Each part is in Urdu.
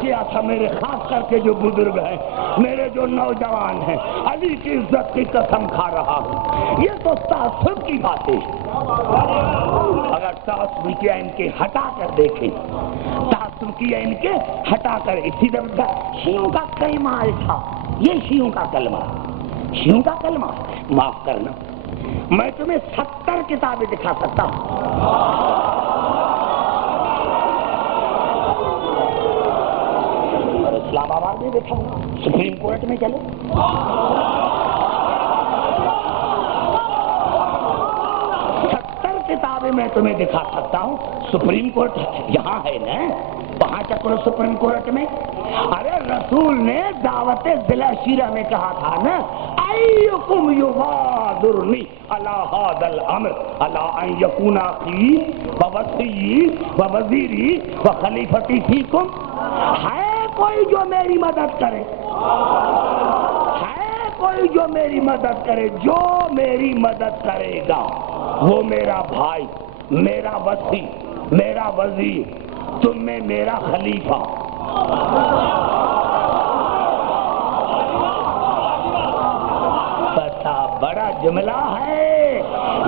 کیا تھا میرے خاص کر کے جو بزرگ ہیں، میرے جو نوجوان ہیں، علی کی عزت کی قسم کھا رہا ہوں، یہ تو تعصب کی باتیں ہیں۔ اگر تعصب کیا ان کے ہٹا کر دیکھیں، تعصب کیا ان کے ہٹا کر، اسی طرح شیعوں کا کلمہ تھا، یہ شیعوں کا کلمہ، شیعوں کا کلمہ، معاف کرنا میں تمہیں 70 کتابیں دکھا سکتا ہوں۔ اور اسلام آباد میں دیکھا ہوں، سپریم کورٹ میں چلے، کتابیں میں تمہیں دکھا سکتا ہوں۔ سپریم کورٹ یہاں ہے نا، وہاں چکرو سپریم کورٹ میں۔ ارے رسول نے دعوت ضلع شیرہ میں کہا تھا نا، ایکم یبادرنی علی ھذا الامر علی ان یکون اخی ووصی ووزیری وخلیفتی فیکم، ہے کوئی جو میری مدد کرے، ہے کوئی جو میری مدد کرے، جو میری مدد کرے گا وہ میرا بھائی، میرا وصی، میرا وزیر، تم میں میرا خلیفہ۔ پتہ بڑا جملہ ہے،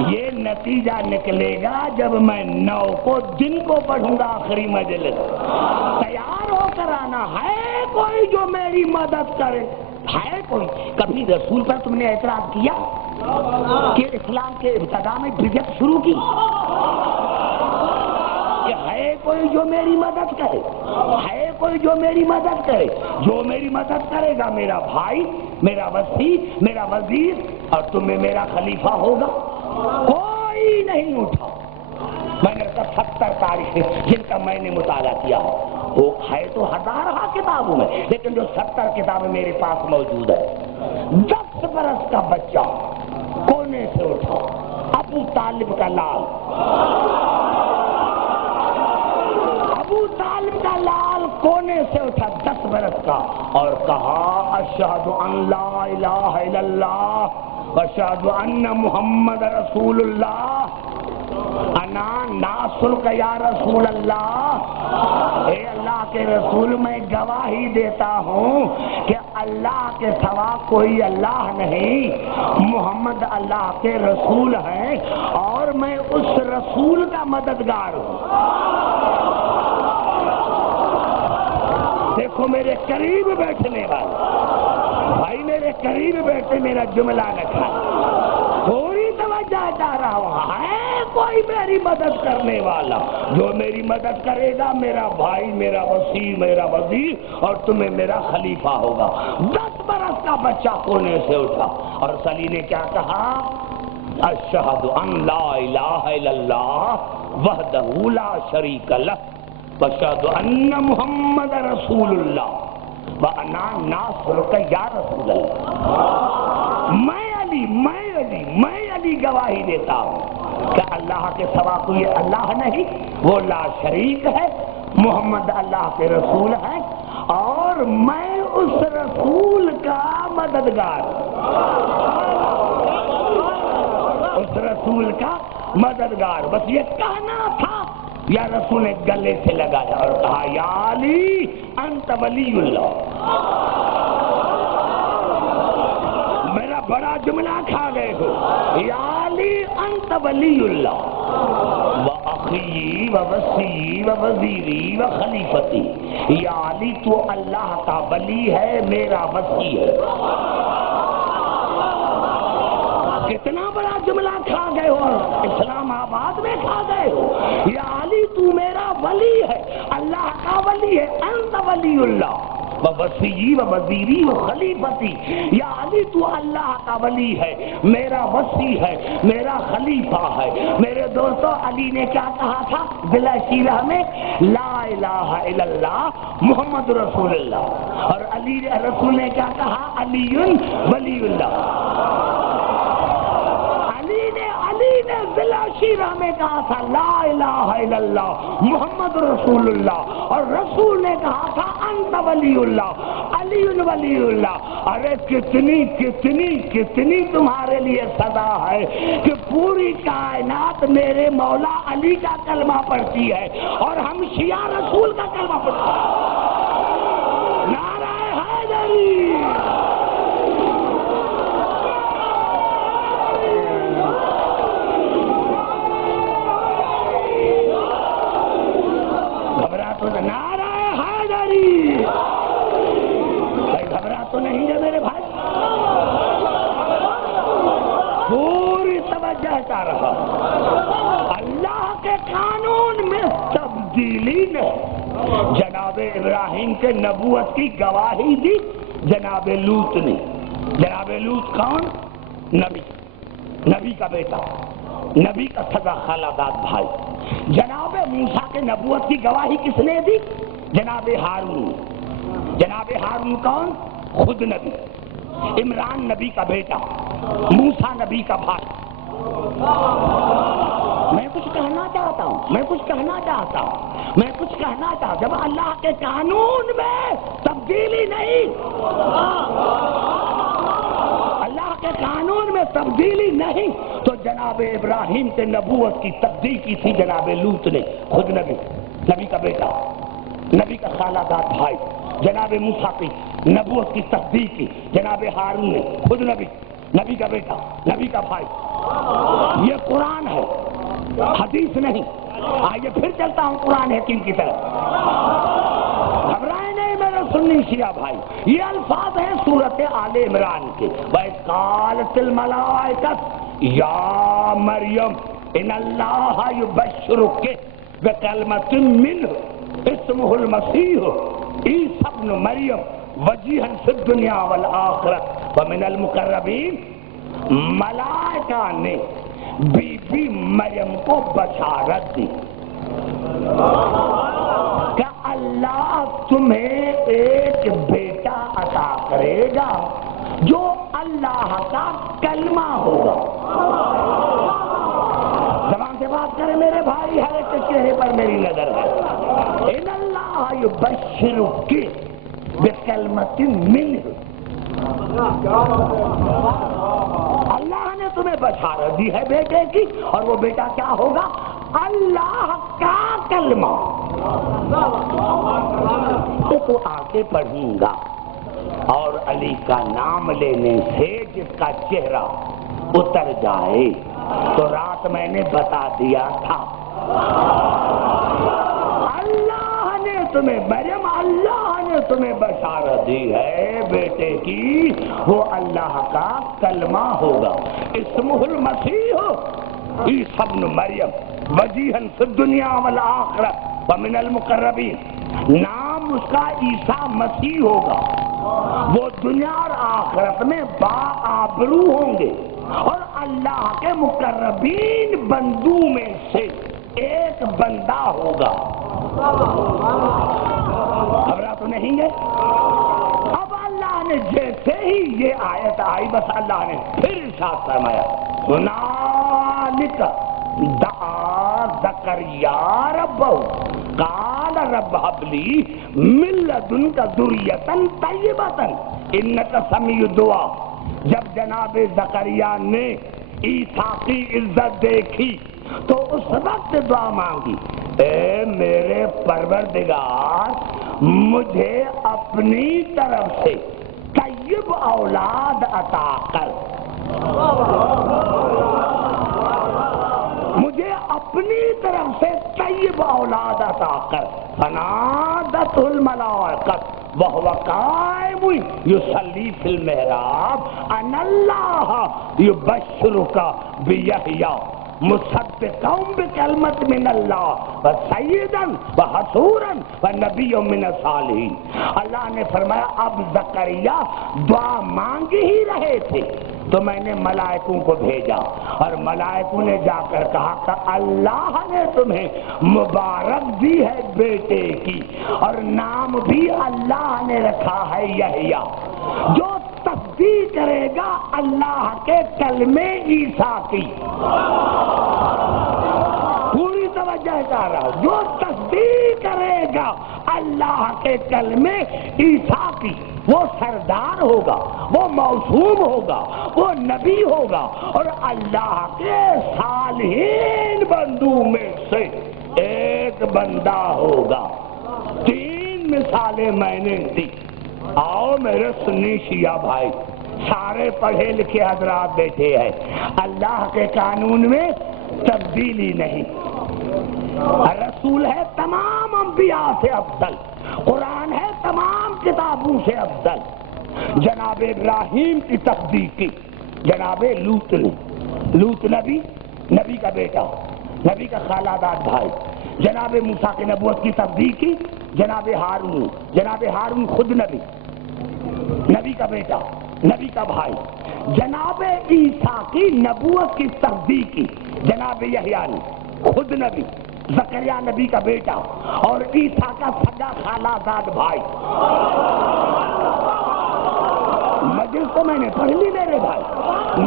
یہ نتیجہ نکلے گا جب میں 9 کو دن کو پڑھوں گا آخری مجلس۔ تیار ہو کر آنا، ہے کوئی جو میری مدد کرے، ہے کوئی؟ کبھی رسول پر تم نے اعتراض کیا کہ اسلام کے ابتدا میں بدعت شروع کی کہ ہے کوئی جو میری مدد کرے، ہے کوئی جو میری مدد کرے، جو میری مدد کرے گا میرا بھائی، میرا وصی، میرا وزیر، اور تمہیں میرا خلیفہ ہوگا؟ کوئی نہیں اٹھا۔ میں نے 70 تاریخیں جن کا میں نے مطالعہ کیا وہ ہے تو ہزارہ کتابوں میں، لیکن جو 70 کتابیں میرے پاس موجود ہے۔ 10 برس کا بچہ کونے سے اٹھا، ابو طالب کا لال، ابو طالب کا لال کونے سے اٹھا 10 برس کا اور کہا اشہد ان لا الہ الا اللہ واشہد ان محمد رسول اللہ، انا ناصرک یا رسول اللہ، اے اللہ کے رسول میں گواہی دیتا ہوں کہ اللہ کے سوا کوئی اللہ نہیں، محمد اللہ کے رسول ہیں اور میں اس رسول کا مددگار ہوں۔ دیکھو میرے قریب بیٹھنے والے بھائی، میرے قریب بیٹھے میرا جملہ نہ کھائے، تھوڑی توجہ چاہ رہا ہوں، ہے کوئی میری مدد کرنے والا، جو میری مدد کرے گا میرا بھائی، میرا وصی، میرا وزیر، اور تمہیں میرا خلیفہ ہوگا۔ 10 برس کا بچہ کونے سے اٹھا اور علی نے کیا کہا؟ اشہد ان لا الہ الا اللہ وحدہ لا شریک لہ واشہد ان محمد رسول اللہ وانا ناصرک یا رسول اللہ۔ میں علی گواہی دیتا ہوں کہ اللہ کے سوا کوئی اللہ نہیں، وہ لا شریک ہے، محمد اللہ کے رسول ہیں اور میں اس رسول کا مددگار، اس رسول کا مددگار۔ بس یہ کہنا تھا، یا رسول نے گلے سے لگایا اور کہا یا علی انت ولی اللہ۔ میرا بڑا جملہ کھا گئے ہو، یا علی انت ولی اللہ واخی ووصی ووزیری وخلیفتی، یا علی تو اللہ کا ولی ہے، میرا وصی ہے۔ کتنا بڑا جملہ کھا گئے ہو، اسلام آباد میں کھا گئے ہو۔ یا علی تو میرا ولی ہے، اللہ کا ولی ہے، انت ولی اللہ ووصی ووزیری وخلیفتی، یا علی تو اللہ کا ولی ہے، میرا وصی ہے، میرا خلیفہ ہے۔ میرے دوستو، علی نے کیا کہا تھا ضلع شیرہ میں؟ لا الہ الا اللہ محمد رسول اللہ، اور علی رسول نے کیا کہا؟ علی ولی اللہ۔ علی نے ضلع شیرہ میں کہا تھا لا الہ الا اللہ محمد رسول اللہ، اور رسول نے کہا تھا انت ولی اللہ علی ولی اللہ۔ ارے کتنی کتنی کتنی تمہارے لیے سزا ہے کہ پوری کائنات میرے مولا علی کا کلمہ پڑھتی ہے اور ہم شیعہ رسول کا کلمہ پڑھتے ہیں۔ حیدری. گھبرا تو نعرہ حیدری. گھبرا تو نہیں ہے میرے بھائی. پوری توجہ کا رہا. اللہ کے قانون میں تبدیلی نے جناب ابراہیم کے نبوت کی گواہی دی جناب لوط نے. جناب لوط کون؟ نبی، نبی کا بیٹا، نبی کا سگا خالہ داد بھائی. جناب موسیٰ کے نبوت کی گواہی کس نے دی؟ جناب ہارون. جناب ہارون کون؟ خود نبی. عمران نبی کا بیٹا، موسیٰ نبی کا بھائی. میں کچھ کہنا چاہتا ہوں جب اللہ کے قانون میں تبدیلی نہیں، اللہ کے قانون میں تبدیلی نہیں، تو جناب ابراہیم کے نبوت کی تبدیل کی تھی جناب لوط نے. خود نبی، نبی کا بیٹا، نبی کا خالہ داد بھائی. جناب موسیٰ کی نبوت کی تصدیق کی جناب ہارون نے. خود نبی، نبی کا بیٹا، نبی کا بھائی. یہ قرآن ہے، حدیث نہیں. آئیے پھر چلتا ہوں قرآن حکیم کی طرف. گھبرائے نہیں میرے سنی شیعہ بھائی. یہ الفاظ ہیں سورت آل عمران کے. وَإِذْ قَالَتِ الْمَلَائِكَةُ يَا مَرْيَمُ إِنَّ اللَّهَ يُبَشِّرُكِ بِكَلِمَةٍ مِّنْهُ اسْمُهُ الْمَسِيحُ عِيسَى ابْنُ مَرْيَمَ وَجِيهًا فِي الدُّنْيَا وَالْآخِرَةِ وَمِنَ الْمُقَرَّبِينَ. ملائکہ نے بی بی مریم کو بشارت دی کہ اللہ تمہیں ایک بیٹا عطا کرے گا جو اللہ کا کلمہ ہوگا. زبان سے بات کریں میرے بھائی، ہر ایک کے چہرے پر میری نظر ہے. ان اللہ یبشرک بکلمۃ منہ. اللہ نے تمہیں بشارت دی ہے بیٹے کی، اور وہ بیٹا کیا ہوگا؟ اللہ کا کلمہ. تو آگے پڑھوں گا. اور علی کا نام لینے سے جس کا چہرہ اتر جائے، تو رات میں نے بتا دیا تھا اللہ نے تمہیں، مریم اللہ نے تمہیں بشارت دی ہے بیٹے کی، وہ اللہ کا کلمہ ہوگا. اسمہ المسیح عیسی ابن مریم وجیہاً فی الدنیا والآخرہ ومن المقربین. نام اس کا عیسیٰ مسیح ہوگا. وہ دنیا اور آخرت میں باآبرو ہوں گے، اور اللہ کے مقربین بندوں میں سے ایک بندہ ہوگا. خبرہ تو نہیں ہے. اب اللہ نے جیسے ہی یہ آیت آئی، بس اللہ نے پھر ارشاد فرمایا ہنالک دعا زکریا ربہ قال رب ہب لی من لدنک ذریۃ طیبۃ انک سمیع الدعاء. جب جناب زکریا نے عیسیٰ کی عزت دیکھی تو اس وقت دعا مانگی، اے میرے پروردگار مجھے اپنی طرف سے طیب اولاد عطا کر. مجھے اپنی طرف سے طیب اولاد عطا کر. فنادتہ الملائکۃ وہو قائم یصلی فی المحراب ان اللہ یبشرک بیحییٰ مصدقا بکلمۃ من اللہ وسیدا وحصورا ونبی من الصالحین. اللہ نے فرمایا اب زکریا دعا مانگ ہی رہے تھے تو میں نے ملائکوں کو بھیجا، اور ملائکوں نے جا کر کہا کہ اللہ نے تمہیں مبارک دی ہے بیٹے کی، اور نام بھی اللہ نے رکھا ہے یحییٰ، جو تصدیق کرے گا اللہ کے کلمے عیسیٰ کی. پوری توجہ کر رہا ہوں. جو تصدیق کرے گا اللہ کے کلمے عیسیٰ کی، وہ سردار ہوگا، وہ معصوم ہوگا، وہ نبی ہوگا، اور اللہ کے صالحین بندوں میں سے ایک بندہ ہوگا. 3 مثالیں میں نے دی. آؤ میرے سنی شیعہ بھائی، سارے پڑھے لکھے حضرات بیٹھے ہیں، اللہ کے قانون میں تبدیلی نہیں، رسول ہے تمام انبیاء سے افضل، قرآن ہے تمام کتابوں سے افضل۔ جناب ابراہیم کی تصدیق کی جناب لوط نے، لوط نبی، نبی کا بیٹا، نبی کا خالہ داد بھائی۔ جناب موسیٰ کی نبوت کی تصدیق کی جناب ہارون، جناب ہارون خود نبی، نبی کا بیٹا، نبی کا بھائی۔ جناب عیسیٰ کی نبوت کی تصدیق کی جناب یحییٰ نے، خود نبی، زکریا نبی کا بیٹا اور عیسیٰ کا سگا خالہ داد بھائی۔ مجلس تو میں نے پڑھ لی میرے بھائی،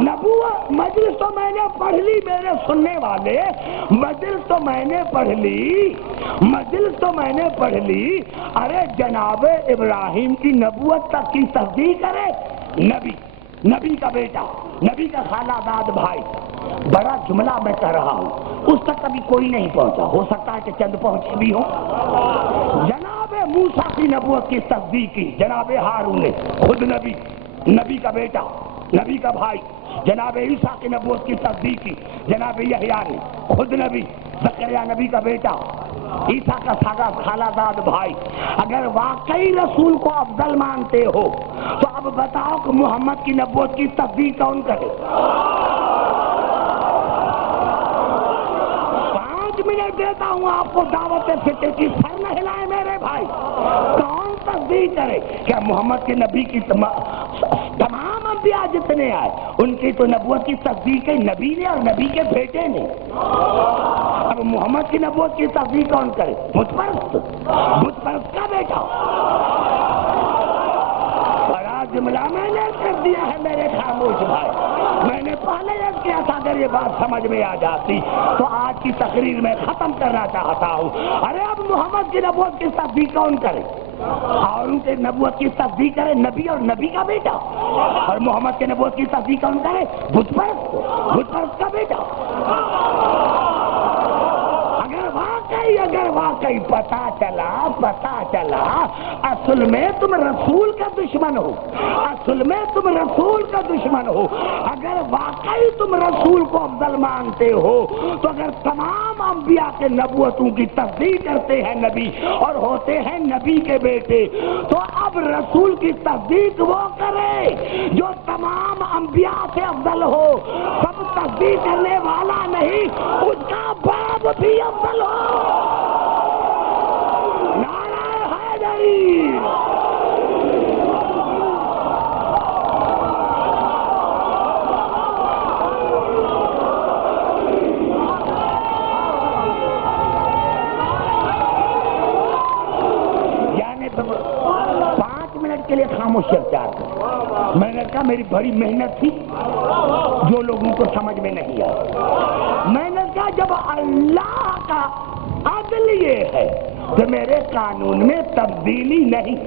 نبوت مجلس تو میں نے پڑھ لی میرے سننے والے، مجلس تو میں نے پڑھ لی، مجلس تو میں نے پڑھ لی۔ ارے جناب ابراہیم کی نبوت تک کی تصدیق کرے، نبی، نبی کا بیٹا، نبی کا خالہ داد بھائی۔ بڑا جملہ میں کہہ رہا ہوں، اس تک کبھی کوئی نہیں پہنچا، ہو سکتا ہے کہ چند پہنچے بھی ہوں۔ جناب موسیٰ کی نبوت کی تصدیق کی جناب ہارون نے، خود نبی، نبی کا بیٹا، نبی کا بھائی۔ جناب عیسیٰ کی نبوت کی تصدیق کی جناب یحییٰ نے، خود نبی، زکریا نبی کا بیٹا، عیسیٰ کا سگا خالہ داد بھائی۔ اگر واقعی رسول کو افضل مانتے ہو تو اب بتاؤ کہ محمد کی نبوت کی تصدیق کون کرے؟ 5 منٹ دیتا ہوں آپ کو دعوت فکر کی، سر نہ ہلائے میرے بھائی۔ کون تصدیق کرے؟ کیا محمد کے نبی کی تمام انبیاء جتنے آئے ان کی تو نبوت کی تصدیق ہے نبی نے اور نبی کے بیٹے نے۔ اب محمد کی نبوت کی تصدیق کون کرے؟ بت پرست، بت پرست کا بیٹا۔ بڑا جملہ میں نے کر دیا ہے میرے خاموش بھائی، میں نے پہلے یہ کیا تھا، اگر یہ بات سمجھ میں آ جاتی تو آج کی تقریر میں ختم کرنا چاہتا ہوں۔ ارے اب محمد کی نبوت کی تصدیق کون کرے؟ اور ان کے نبوت کی تصدیق کرے نبی اور نبی کا بیٹا، اور محمد کے نبوت کی تصدیق کون کرے؟ بت پرست، بت پرست کا بیٹا۔ اگر واقعی پتا چلا اصل میں تم رسول کا دشمن ہو، اصل میں تم رسول کا دشمن ہو، اگر واقعی تم رسول کو افضل مانتے ہو تو اگر تمام انبیاء کے نبوتوں کی تصدیق کرتے ہیں نبی اور ہوتے ہیں نبی کے بیٹے، تو اب رسول کی تصدیق وہ کرے جو تمام انبیاء سے افضل ہو۔ سب تصدیق کرنے والا نہیں، اس کا باپ بھی افضل ہو۔ نعرہ حیدری! یعنی 5 منٹ کے لیے خاموشی اختیار کر۔ میں نے کہا میری بڑی محنت تھی جو لوگوں کو سمجھ میں نہیں آیا۔ میں نے کہا جب اللہ کا عدل یہ ہے کہ میرے قانون میں تبدیلی نہیں،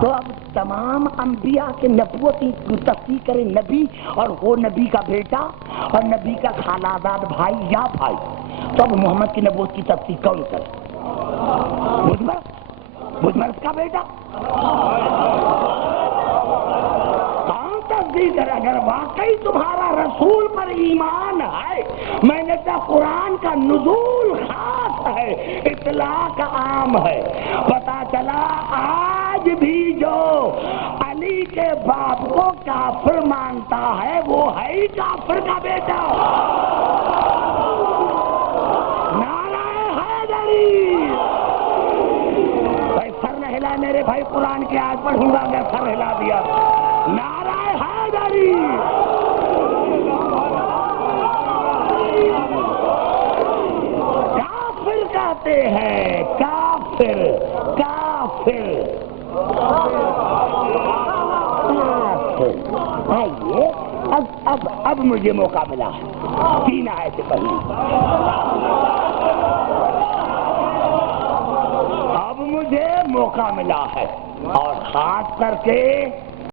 تو اب تمام انبیاء کے نبوت کی تصدیق کرے نبی اور وہ نبی کا بیٹا اور نبی کا خالہ داد بھائی یا بھائی، تو اب محمد کی نبوت کی تصدیق کون کرے؟ بزمرس کا بیٹا کون تصدیق کرے؟ اگر واقعی تمہارا رسول پر ایمان ہے، میں نے کہا قرآن کا نزول خاص ہے، اطلاق عام ہے۔ پتا چلا آج بھی جو علی کے باپ کو کافر مانتا ہے وہ ہے ہی کافر کا بیٹا۔ نعرہ حیدری! بھائی سر نہ ہلا میرے بھائی، قرآن کی آیت پڑھوں گا میں سر ہلا دیا۔ نعرہ حیدری! کافر کہتے ہیں، کافر کافر آئیے اب مجھے موقع ملا ہے 3 آیتیں پڑھنے، اب مجھے موقع ملا ہے، اور خاص کر کے